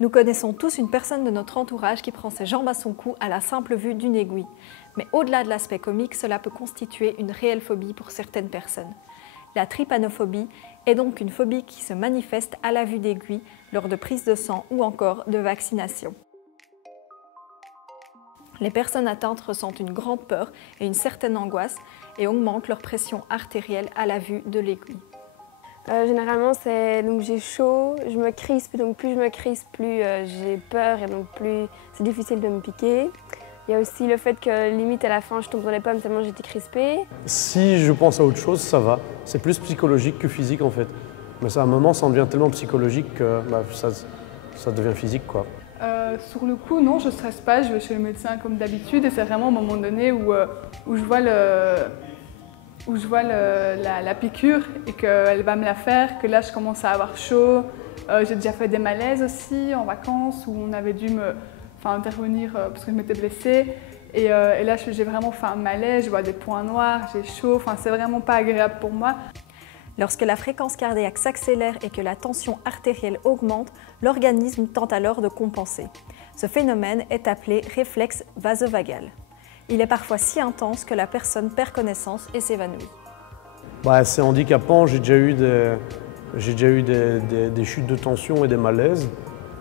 Nous connaissons tous une personne de notre entourage qui prend ses jambes à son cou à la simple vue d'une aiguille. Mais au-delà de l'aspect comique, cela peut constituer une réelle phobie pour certaines personnes. La trypanophobie est donc une phobie qui se manifeste à la vue d'aiguilles lors de prises de sang ou encore de vaccination. Les personnes atteintes ressentent une grande peur et une certaine angoisse et augmentent leur pression artérielle à la vue de l'aiguille. Généralement, donc j'ai chaud, je me crispe, donc plus je me crispe, plus j'ai peur et donc plus c'est difficile de me piquer. Il y a aussi le fait que limite à la fin je tombe dans les pommes tellement j'étais crispée. Si je pense à autre chose, ça va. C'est plus psychologique que physique en fait. Mais à un moment, ça en devient tellement psychologique que ça devient physique quoi. Sur le coup, non, je ne stresse pas, je vais chez le médecin comme d'habitude et c'est vraiment au moment donné où je vois la piqûre et qu'elle va me la faire, que là je commence à avoir chaud. J'ai déjà fait des malaises aussi en vacances où on avait dû intervenir parce que je m'étais blessée. Et là j'ai vraiment fait un malaise, je vois des points noirs, j'ai chaud, c'est vraiment pas agréable pour moi. Lorsque la fréquence cardiaque s'accélère et que la tension artérielle augmente, l'organisme tente alors de compenser. Ce phénomène est appelé réflexe vasovagal. Il est parfois si intense que la personne perd connaissance et s'évanouit. C'est handicapant, j'ai déjà eu des chutes de tension et des malaises.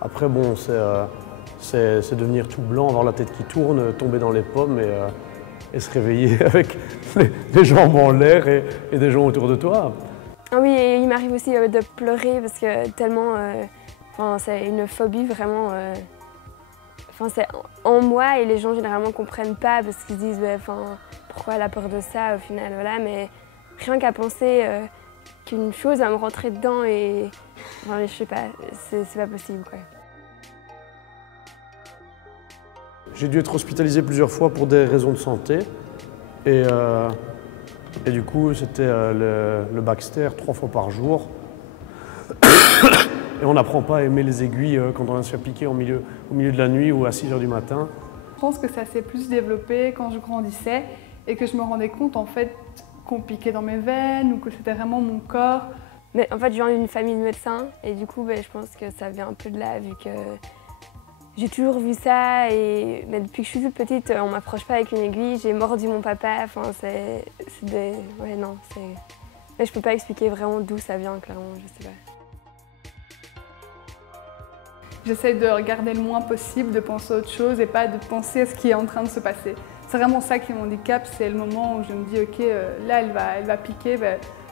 Après bon, c'est devenir tout blanc, avoir la tête qui tourne, tomber dans les pommes et se réveiller avec les jambes en l'air et des gens autour de toi. Ah oui, et il m'arrive aussi de pleurer parce que tellement, c'est une phobie vraiment, c'est en moi et les gens généralement ne comprennent pas parce qu'ils se disent pourquoi elle a peur de ça au final, voilà, mais rien qu'à penser qu'une chose va me rentrer dedans et je sais pas, c'est pas possible quoi. J'ai dû être hospitalisé plusieurs fois pour des raisons de santé et du coup c'était le Baxter 3 fois par jour. Et on n'apprend pas à aimer les aiguilles quand on va se faire piquer au milieu de la nuit ou à 6 h du matin. Je pense que ça s'est plus développé quand je grandissais et que je me rendais compte en fait qu'on piquait dans mes veines ou que c'était vraiment mon corps. Mais en fait, je viens d'une famille de médecins et du coup, je pense que ça vient un peu de là vu que j'ai toujours vu ça mais depuis que je suis toute petite, on m'approche pas avec une aiguille, j'ai mordu mon papa, mais je peux pas expliquer vraiment d'où ça vient, clairement, je sais pas. J'essaie de regarder le moins possible, de penser à autre chose et pas de penser à ce qui est en train de se passer. C'est vraiment ça qui est mon handicap, c'est le moment où je me dis ok, là elle va piquer,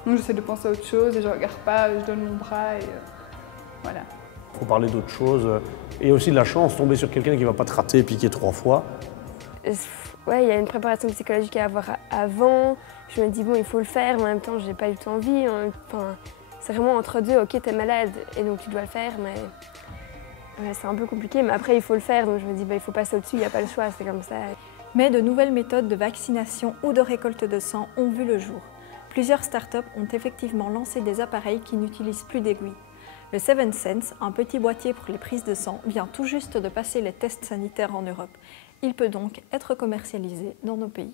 donc j'essaie de penser à autre chose et je regarde pas, je donne mon bras et voilà. Il faut parler d'autre chose et aussi de la chance, tomber sur quelqu'un qui ne va pas te rater et piquer 3 fois. Ouais, il y a une préparation psychologique à avoir avant. Je me dis bon, il faut le faire, mais en même temps, j'ai pas du tout envie. C'est vraiment entre deux, ok, t'es malade et donc tu dois le faire, mais ouais, c'est un peu compliqué. Mais après, il faut le faire, donc je me dis il faut passer au-dessus, il n'y a pas le choix, c'est comme ça. Mais de nouvelles méthodes de vaccination ou de récolte de sang ont vu le jour. Plusieurs startups ont effectivement lancé des appareils qui n'utilisent plus d'aiguilles. Le 7 Sense, un petit boîtier pour les prises de sang, vient tout juste de passer les tests sanitaires en Europe. Il peut donc être commercialisé dans nos pays.